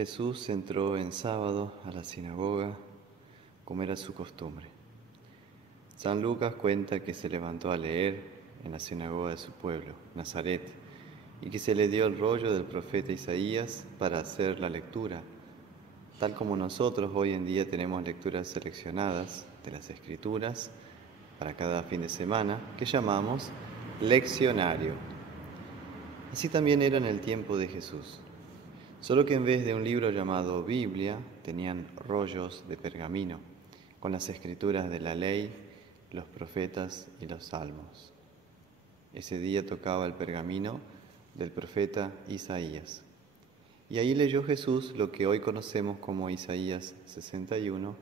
Jesús entró en sábado a la sinagoga, como era su costumbre. San Lucas cuenta que se levantó a leer en la sinagoga de su pueblo, Nazaret, y que se le dio el rollo del profeta Isaías para hacer la lectura, tal como nosotros hoy en día tenemos lecturas seleccionadas de las Escrituras para cada fin de semana, que llamamos leccionario. Así también era en el tiempo de Jesús, solo que en vez de un libro llamado Biblia, tenían rollos de pergamino, con las escrituras de la ley, los profetas y los salmos. Ese día tocaba el pergamino del profeta Isaías. Y ahí leyó Jesús lo que hoy conocemos como Isaías 61,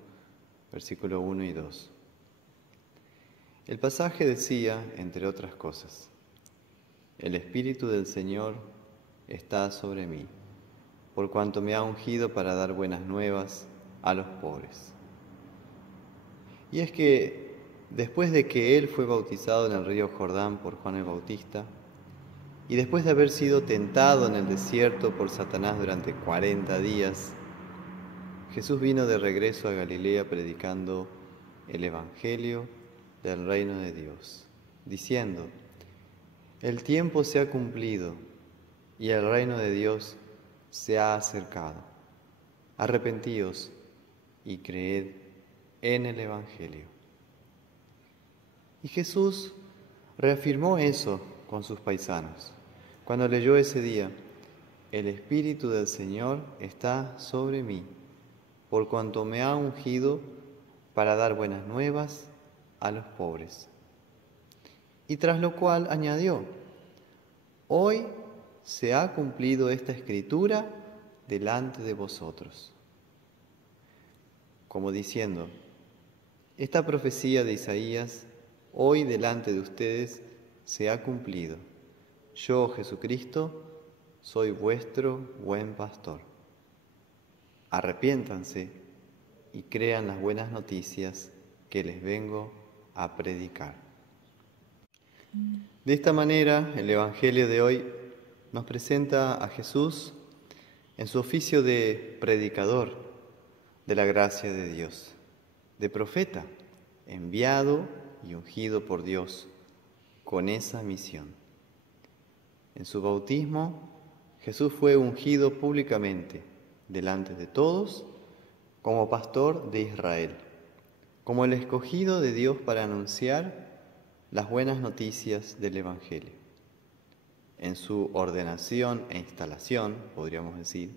versículo 1 y 2. El pasaje decía, entre otras cosas: El Espíritu del Señor está sobre mí, por cuanto me ha ungido para dar buenas nuevas a los pobres. Y es que después de que él fue bautizado en el río Jordán por Juan el Bautista, y después de haber sido tentado en el desierto por Satanás durante 40 días, Jesús vino de regreso a Galilea predicando el Evangelio del reino de Dios, diciendo: El tiempo se ha cumplido y el reino de Dios se ha acercado. Arrepentíos y creed en el Evangelio. Y Jesús reafirmó eso con sus paisanos cuando leyó ese día: El Espíritu del Señor está sobre mí, por cuanto me ha ungido para dar buenas nuevas a los pobres. Y tras lo cual añadió: Hoy se ha cumplido esta escritura delante de vosotros. Como diciendo, esta profecía de Isaías hoy delante de ustedes se ha cumplido. Yo, Jesucristo, soy vuestro buen pastor. Arrepiéntanse y crean las buenas noticias que les vengo a predicar. De esta manera, el Evangelio de hoy nos presenta a Jesús en su oficio de predicador de la gracia de Dios, de profeta, enviado y ungido por Dios con esa misión. En su bautismo, Jesús fue ungido públicamente delante de todos como pastor de Israel, como el escogido de Dios para anunciar las buenas noticias del Evangelio. En su ordenación e instalación, podríamos decir,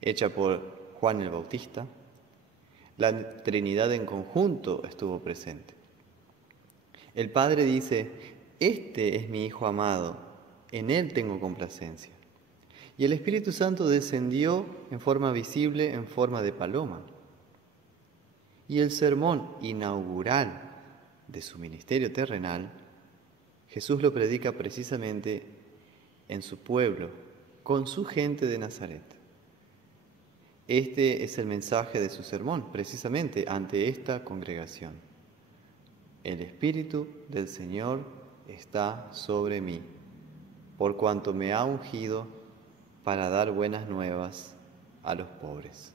hecha por Juan el Bautista, la Trinidad en conjunto estuvo presente. El Padre dice: Este es mi Hijo amado, en Él tengo complacencia. Y el Espíritu Santo descendió en forma visible, en forma de paloma. Y el sermón inaugural de su ministerio terrenal, Jesús lo predica precisamente en su pueblo, con su gente de Nazaret. Este es el mensaje de su sermón, precisamente ante esta congregación. El Espíritu del Señor está sobre mí, por cuanto me ha ungido para dar buenas nuevas a los pobres.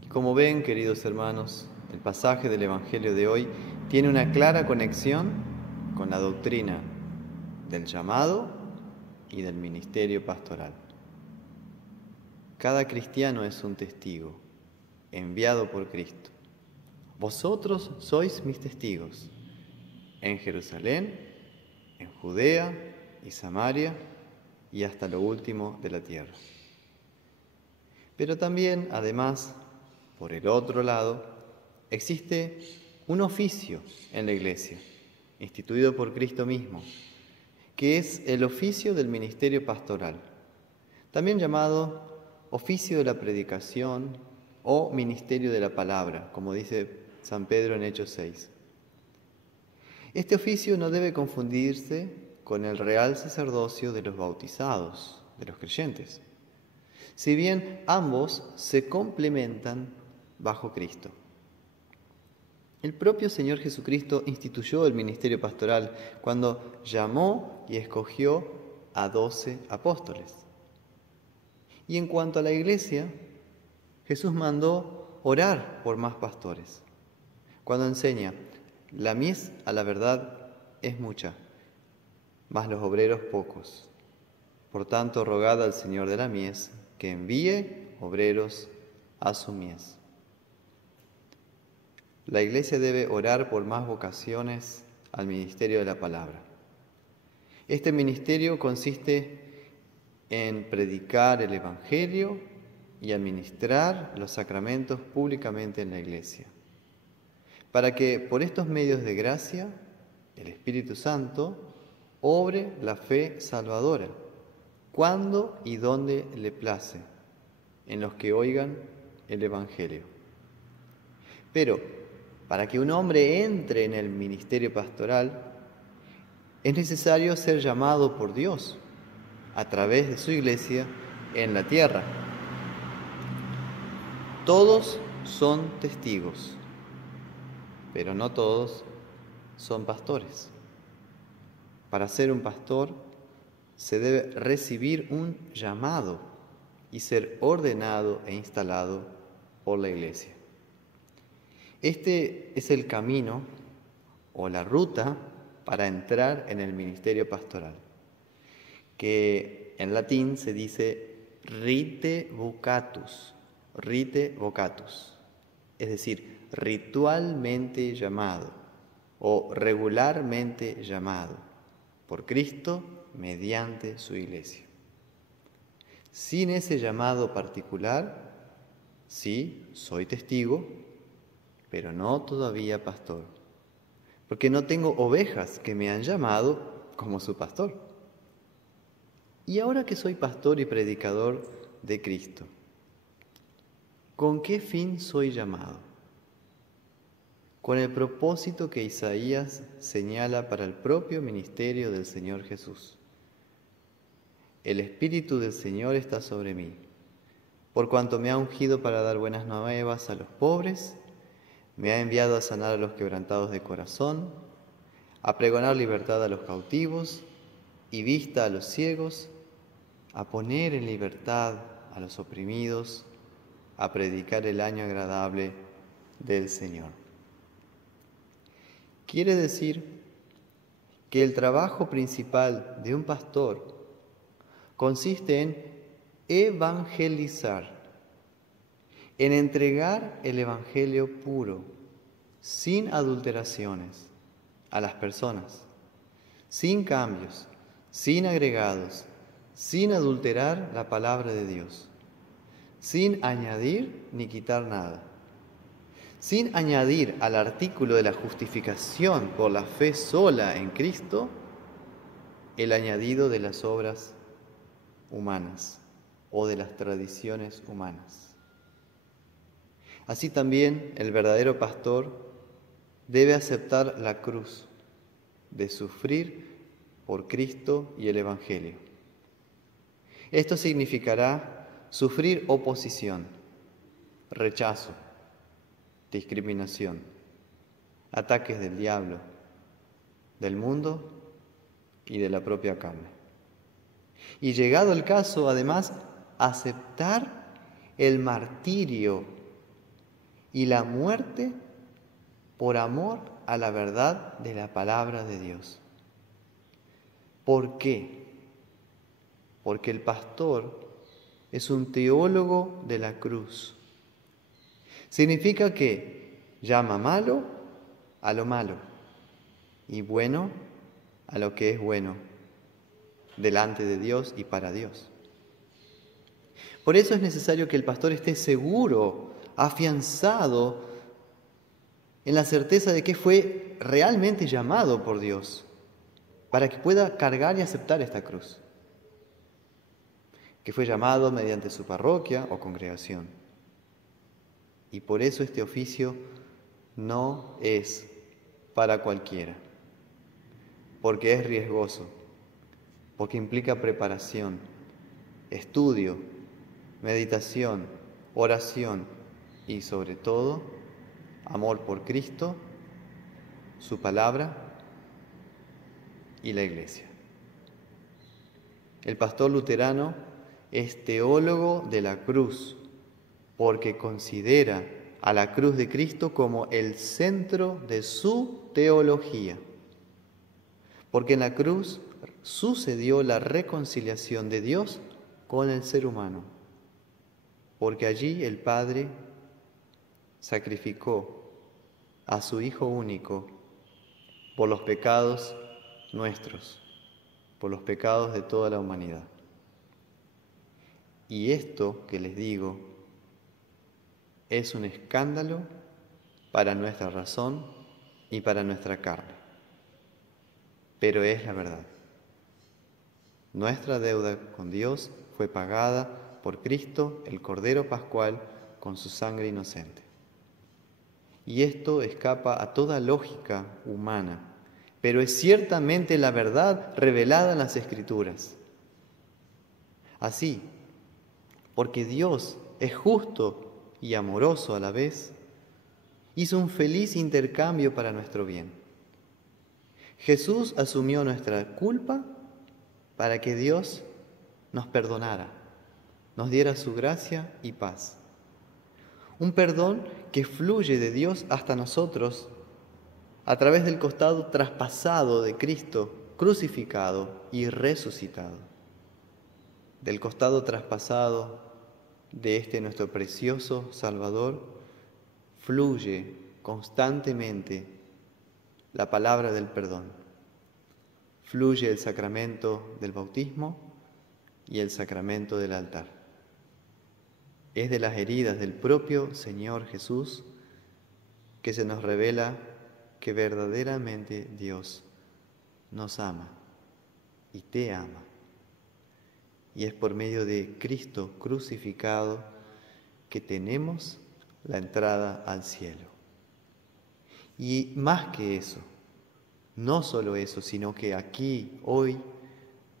Y como ven, queridos hermanos, el pasaje del Evangelio de hoy tiene una clara conexión con la doctrina del llamado y del ministerio pastoral. Cada cristiano es un testigo, enviado por Cristo. Vosotros sois mis testigos en Jerusalén, en Judea y Samaria y hasta lo último de la tierra. Pero también, además, por el otro lado, existe un oficio en la Iglesia, instituido por Cristo mismo, que es el oficio del ministerio pastoral, también llamado oficio de la predicación o ministerio de la palabra, como dice San Pedro en Hechos 6. Este oficio no debe confundirse con el real sacerdocio de los bautizados, de los creyentes, si bien ambos se complementan bajo Cristo. El propio Señor Jesucristo instituyó el ministerio pastoral cuando llamó y escogió a 12 apóstoles. Y en cuanto a la iglesia, Jesús mandó orar por más pastores. Cuando enseña, la mies a la verdad es mucha, mas los obreros pocos. Por tanto, rogad al Señor de la mies que envíe obreros a su mies. La iglesia debe orar por más vocaciones al ministerio de la palabra. Este ministerio consiste en predicar el Evangelio y administrar los sacramentos públicamente en la iglesia, para que por estos medios de gracia el Espíritu Santo obre la fe salvadora, cuando y donde le place, en los que oigan el Evangelio. Pero para que un hombre entre en el ministerio pastoral, es necesario ser llamado por Dios a través de su iglesia en la tierra. Todos son testigos, pero no todos son pastores. Para ser un pastor se debe recibir un llamado y ser ordenado e instalado por la iglesia. Este es el camino o la ruta para entrar en el ministerio pastoral, que en latín se dice rite vocatus, es decir, ritualmente llamado o regularmente llamado por Cristo mediante su iglesia. Sin ese llamado particular, sí, soy testigo, pero no todavía pastor, porque no tengo ovejas que me han llamado como su pastor. Y ahora que soy pastor y predicador de Cristo, ¿con qué fin soy llamado? Con el propósito que Isaías señala para el propio ministerio del Señor Jesús. El Espíritu del Señor está sobre mí, por cuanto me ha ungido para dar buenas nuevas a los pobres, me ha enviado a sanar a los quebrantados de corazón, a pregonar libertad a los cautivos y vista a los ciegos, a poner en libertad a los oprimidos, a predicar el año agradable del Señor. Quiere decir que el trabajo principal de un pastor consiste en evangelizar, en entregar el Evangelio puro, sin adulteraciones, a las personas, sin cambios, sin agregados, sin adulterar la palabra de Dios, sin añadir ni quitar nada, sin añadir al artículo de la justificación por la fe sola en Cristo el añadido de las obras humanas o de las tradiciones humanas. Así también el verdadero pastor debe aceptar la cruz de sufrir por Cristo y el Evangelio. Esto significará sufrir oposición, rechazo, discriminación, ataques del diablo, del mundo y de la propia carne. Y llegado el caso, además, aceptar el martirio y la muerte por amor a la verdad de la palabra de Dios. ¿Por qué? Porque el pastor es un teólogo de la cruz. Significa que llama malo a lo malo y bueno a lo que es bueno delante de Dios y para Dios. Por eso es necesario que el pastor esté seguro, afianzado en la certeza de que fue realmente llamado por Dios, para que pueda cargar y aceptar esta cruz, que fue llamado mediante su parroquia o congregación. Y por eso este oficio no es para cualquiera, porque es riesgoso, porque implica preparación, estudio, meditación, oración y sobre todo amor por Cristo, su palabra y la Iglesia. El pastor luterano es teólogo de la cruz, porque considera a la cruz de Cristo como el centro de su teología. Porque en la cruz sucedió la reconciliación de Dios con el ser humano. Porque allí el Padre sacrificó a su Hijo único por los pecados nuestros, por los pecados de toda la humanidad. Y esto que les digo es un escándalo para nuestra razón y para nuestra carne. Pero es la verdad. Nuestra deuda con Dios fue pagada por Cristo, el Cordero Pascual, con su sangre inocente. Y esto escapa a toda lógica humana, pero es ciertamente la verdad revelada en las Escrituras. Así, porque Dios es justo y amoroso a la vez, hizo un feliz intercambio para nuestro bien. Jesús asumió nuestra culpa para que Dios nos perdonara, nos diera su gracia y paz. Un perdón que fluye de Dios hasta nosotros a través del costado traspasado de Cristo, crucificado y resucitado. Del costado traspasado de este nuestro precioso Salvador fluye constantemente la palabra del perdón. Fluye el sacramento del bautismo y el sacramento del altar. Es de las heridas del propio Señor Jesús que se nos revela que verdaderamente Dios nos ama y te ama. Y es por medio de Cristo crucificado que tenemos la entrada al cielo. Y más que eso, no solo eso, sino que aquí, hoy,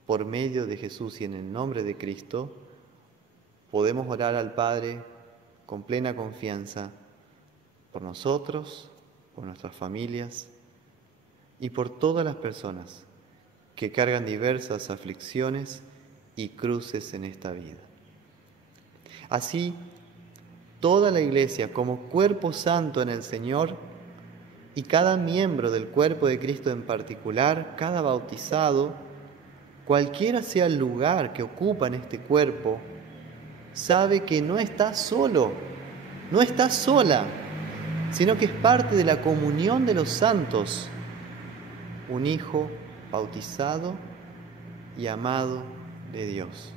por medio de Jesús y en el nombre de Cristo, podemos orar al Padre con plena confianza por nosotros, por nuestras familias y por todas las personas que cargan diversas aflicciones y cruces en esta vida. Así, toda la Iglesia como cuerpo santo en el Señor y cada miembro del cuerpo de Cristo en particular, cada bautizado, cualquiera sea el lugar que ocupa en este cuerpo, sabe que no está solo, no está sola, sino que es parte de la comunión de los santos, un hijo bautizado y amado de Dios,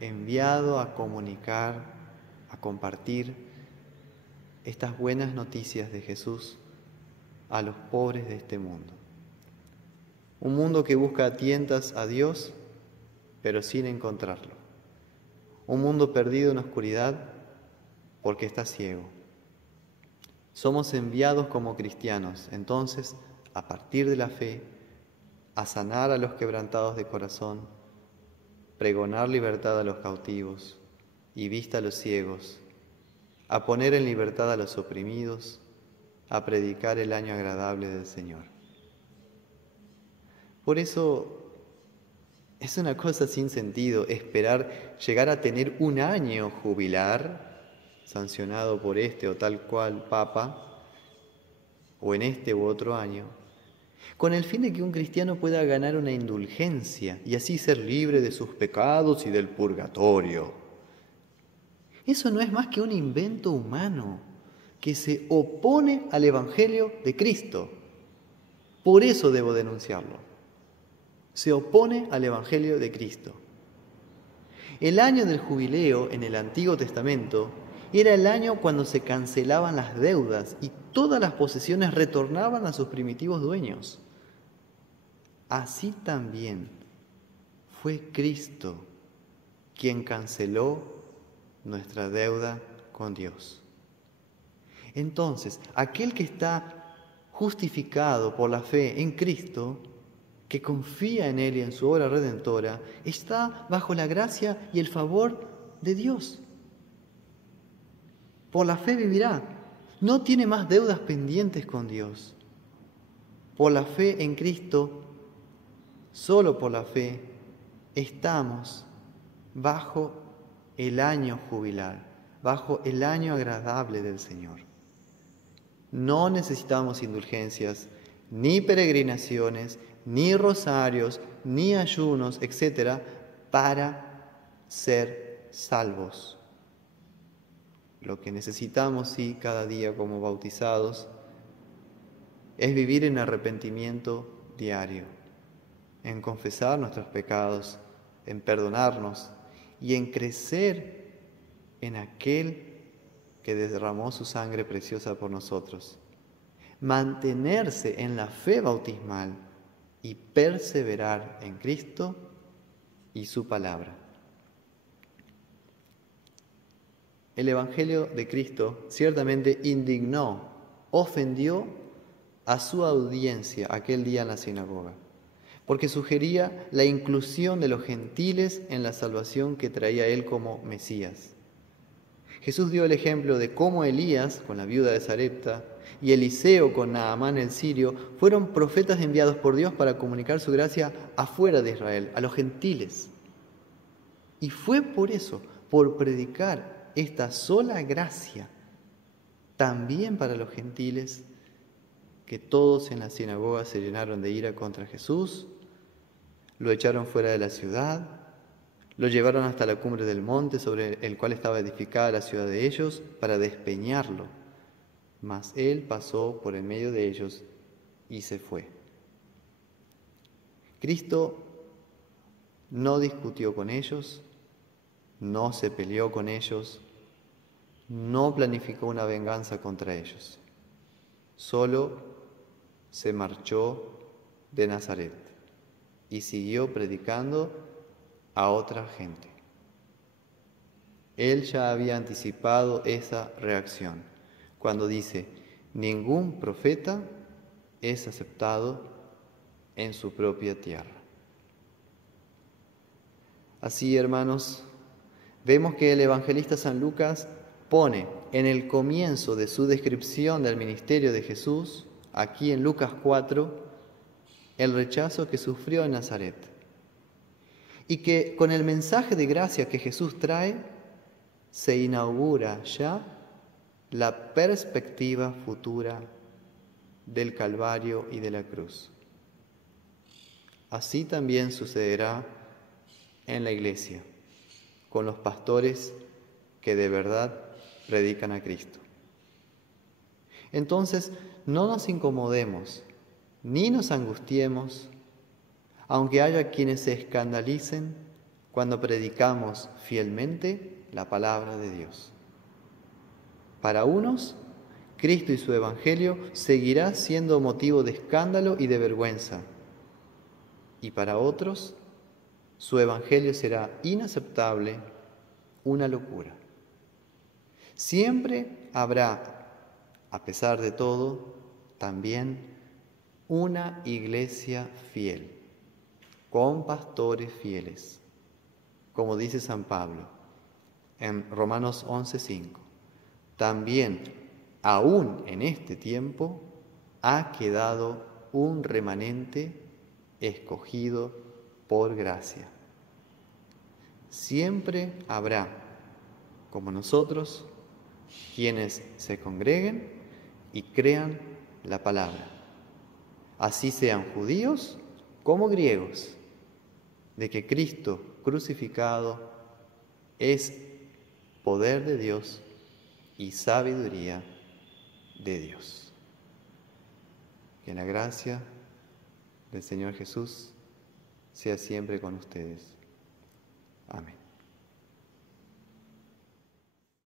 enviado a comunicar, a compartir estas buenas noticias de Jesús a los pobres de este mundo. Un mundo que busca a tientas a Dios, pero sin encontrarlo. Un mundo perdido en oscuridad porque está ciego. Somos enviados como cristianos, entonces, a partir de la fe, a sanar a los quebrantados de corazón, pregonar libertad a los cautivos y vista a los ciegos, a poner en libertad a los oprimidos, a predicar el año agradable del Señor. Por eso es una cosa sin sentido esperar llegar a tener un año jubilar, sancionado por este o tal cual Papa, o en este u otro año, con el fin de que un cristiano pueda ganar una indulgencia y así ser libre de sus pecados y del purgatorio. Eso no es más que un invento humano que se opone al Evangelio de Cristo. Por eso debo denunciarlo. Se opone al Evangelio de Cristo. El año del jubileo en el Antiguo Testamento era el año cuando se cancelaban las deudas y todas las posesiones retornaban a sus primitivos dueños. Así también fue Cristo quien canceló nuestra deuda con Dios. Entonces, aquel que está justificado por la fe en Cristo, que confía en Él y en su obra redentora, está bajo la gracia y el favor de Dios. Por la fe vivirá. No tiene más deudas pendientes con Dios. Por la fe en Cristo, solo por la fe, estamos bajo el año jubilar, bajo el año agradable del Señor. No necesitamos indulgencias, ni peregrinaciones, ni rosarios, ni ayunos, etc., para ser salvos. Lo que necesitamos, sí, cada día como bautizados, es vivir en arrepentimiento diario, en confesar nuestros pecados, en perdonarnos y en crecer en aquel que derramó su sangre preciosa por nosotros. Mantenerse en la fe bautismal y perseverar en Cristo y su palabra. El Evangelio de Cristo ciertamente indignó, ofendió a su audiencia aquel día en la sinagoga, porque sugería la inclusión de los gentiles en la salvación que traía él como Mesías. Jesús dio el ejemplo de cómo Elías, con la viuda de Sarepta, y Eliseo con Naamán el sirio, fueron profetas enviados por Dios para comunicar su gracia afuera de Israel, a los gentiles. Y fue por eso, por predicar esta sola gracia, también para los gentiles, que todos en la sinagoga se llenaron de ira contra Jesús, lo echaron fuera de la ciudad, lo llevaron hasta la cumbre del monte sobre el cual estaba edificada la ciudad de ellos para despeñarlo. Mas él pasó por en medio de ellos y se fue. Cristo no discutió con ellos, no se peleó con ellos, no planificó una venganza contra ellos. Solo se marchó de Nazaret y siguió predicando a otra gente. Él ya había anticipado esa reacción cuando dice: ningún profeta es aceptado en su propia tierra. Así, hermanos, vemos que el evangelista San Lucas pone en el comienzo de su descripción del ministerio de Jesús, aquí en Lucas 4, el rechazo que sufrió en Nazaret. Y que con el mensaje de gracia que Jesús trae, se inaugura ya la perspectiva futura del Calvario y de la cruz. Así también sucederá en la Iglesia, con los pastores que de verdad predican a Cristo. Entonces, no nos incomodemos, ni nos angustiemos, aunque haya quienes se escandalicen cuando predicamos fielmente la palabra de Dios. Para unos, Cristo y su Evangelio seguirá siendo motivo de escándalo y de vergüenza, y para otros, su Evangelio será inaceptable, una locura. Siempre habrá, a pesar de todo, también una iglesia fiel, con pastores fieles, como dice San Pablo en Romanos 11:5. También, aún en este tiempo, ha quedado un remanente escogido por gracia. Siempre habrá, como nosotros, quienes se congreguen y crean la palabra, así sean judíos como griegos, de que Cristo crucificado es poder de Dios y sabiduría de Dios. Que la gracia del Señor Jesús sea siempre con ustedes. Amén.